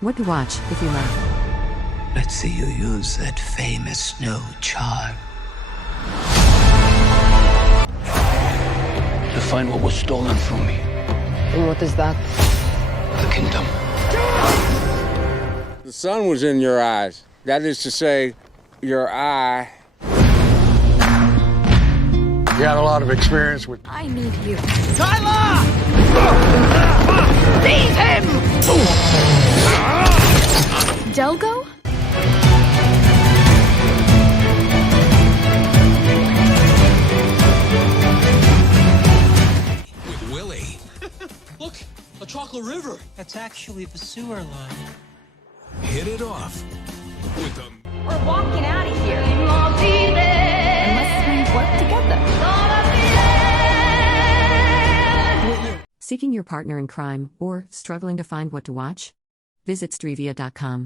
What to watch, if you like. Let's see you use that famous snow charm. To find what was stolen from me. And what is that? The kingdom. The sun was in your eyes. That is to say, your eye. You had a lot of experience with... I need you. Tyler! Beat him! Delgo? With Willie. Look, a chocolate river. That's actually the sewer line. Hit it off with the... We're walking out of here. Unless we work together. Seeking your partner in crime or struggling to find what to watch? Visit Stryvia.com.